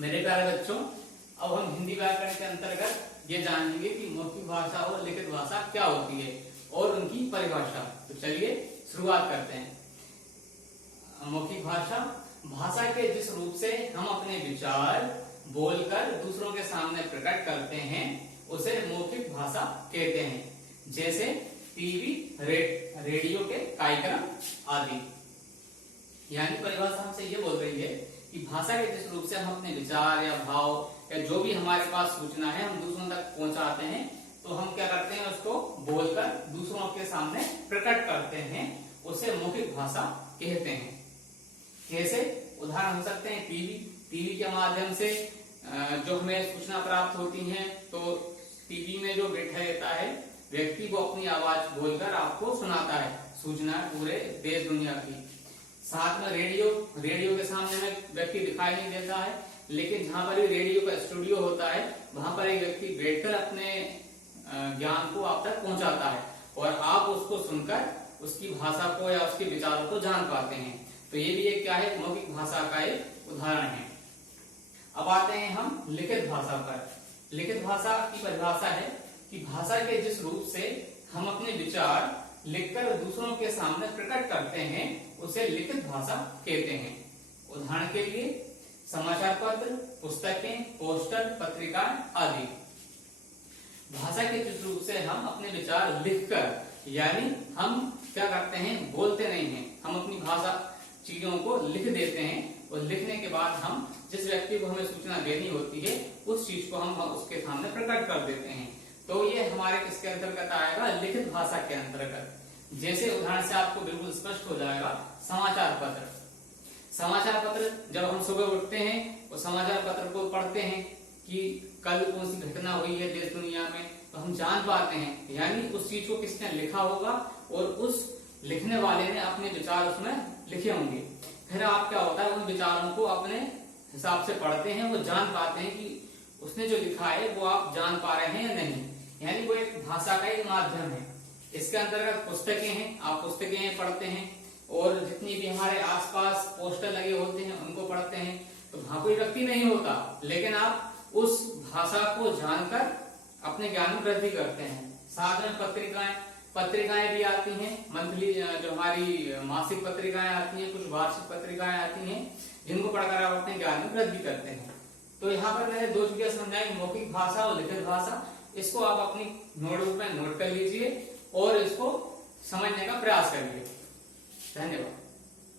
मेरे प्यारे बच्चों, अब हम हिंदी व्याकरण के अंतर्गत ये जानेंगे कि मौखिक भाषा और लिखित भाषा क्या होती है और उनकी परिभाषा। तो चलिए शुरुआत करते हैं। मौखिक भाषा, भाषा के जिस रूप से हम अपने विचार बोलकर दूसरों के सामने प्रकट करते हैं उसे मौखिक भाषा कहते हैं। जैसे टीवी, रेडियो के कार्यक्रम आदि। यानी परिभाषा हमसे ये बोल रही है कि भाषा के जिस रूप से हम अपने विचार या भाव या जो भी हमारे पास सूचना है हम दूसरों तक पहुंचाते हैं, तो हम क्या करते हैं, उसको बोलकर दूसरों के सामने प्रकट करते हैं, उसे मौखिक भाषा कहते हैं। कैसे? उदाहरण हो सकते हैं टीवी के माध्यम से जो हमें सूचना प्राप्त होती है, तो टीवी में जो बैठा रहता है व्यक्ति वो अपनी आवाज बोलकर आपको सुनाता है सूचना पूरे देश दुनिया की। साथ में रेडियो के सामने में व्यक्ति दिखाई नहीं देता है, लेकिन जहां पर रेडियो का स्टूडियो होता है वहां पर एक व्यक्ति बैठकर अपने ज्ञान को आप तक पहुंचाता है और आप उसको सुनकर उसकी भाषा को या उसके विचारों को जान पाते हैं। तो ये भी एक क्या है, मौखिक भाषा का एक उदाहरण है। अब आते हैं हम लिखित भाषा पर। लिखित भाषा की परिभाषा है कि भाषा के जिस रूप से हम अपने विचार लिखकर दूसरों के सामने प्रकट करते हैं उसे लिखित भाषा कहते हैं। उदाहरण के लिए समाचार पत्र, पुस्तकें, पोस्टर, पत्रिका आदि। भाषा के जिस रूप से हम अपने विचार लिखकर, यानी हम क्या करते हैं, बोलते नहीं हैं, हम अपनी भाषा चीजों को लिख देते हैं और लिखने के बाद हम जिस व्यक्ति को हमें सूचना देनी होती है उस चीज को हम उसके सामने प्रकट कर देते हैं। तो ये हमारे किसके अंतर्गत आएगा, लिखित भाषा के अंतर्गत। जैसे उदाहरण से आपको बिल्कुल स्पष्ट हो जाएगा, समाचार पत्र। समाचार पत्र जब हम सुबह उठते हैं और समाचार पत्र को पढ़ते हैं कि कल कौन सी घटना हुई है देश दुनिया में, तो हम जान पाते हैं, यानी उस चीज को किसने लिखा होगा और उस लिखने वाले ने अपने विचार उसमें लिखे होंगे। फिर आप क्या होता है, उन विचारों को अपने हिसाब से पढ़ते हैं, वो जान पाते हैं कि उसने जो लिखा है वो आप जान पा रहे हैं या नहीं। यानी वो एक भाषा का एक माध्यम है। इसके अंतर्गत पुस्तकें हैं, आप पुस्तकें पढ़ते हैं और जितनी भी हमारे आसपास पोस्टर लगे होते हैं उनको पढ़ते हैं। तो वहां कोई व्यक्ति नहीं होता, लेकिन आप उस भाषा को जानकर अपने ज्ञान में वृद्धि करते हैं। साथ में पत्रिकाएं भी आती हैं, मंथली जो हमारी मासिक पत्रिकाएं आती हैं, कुछ वार्षिक पत्रिकाएं आती हैं, जिनको पढ़कर आप अपने ज्ञान में वृद्धि करते हैं। तो यहाँ पर मैंने दो चीजें समझाई, मौखिक भाषा और लिखित भाषा। इसको आप अपनी नोटबुक में नोट कर लीजिए और इसको समझने का प्रयास करिए। धन्यवाद।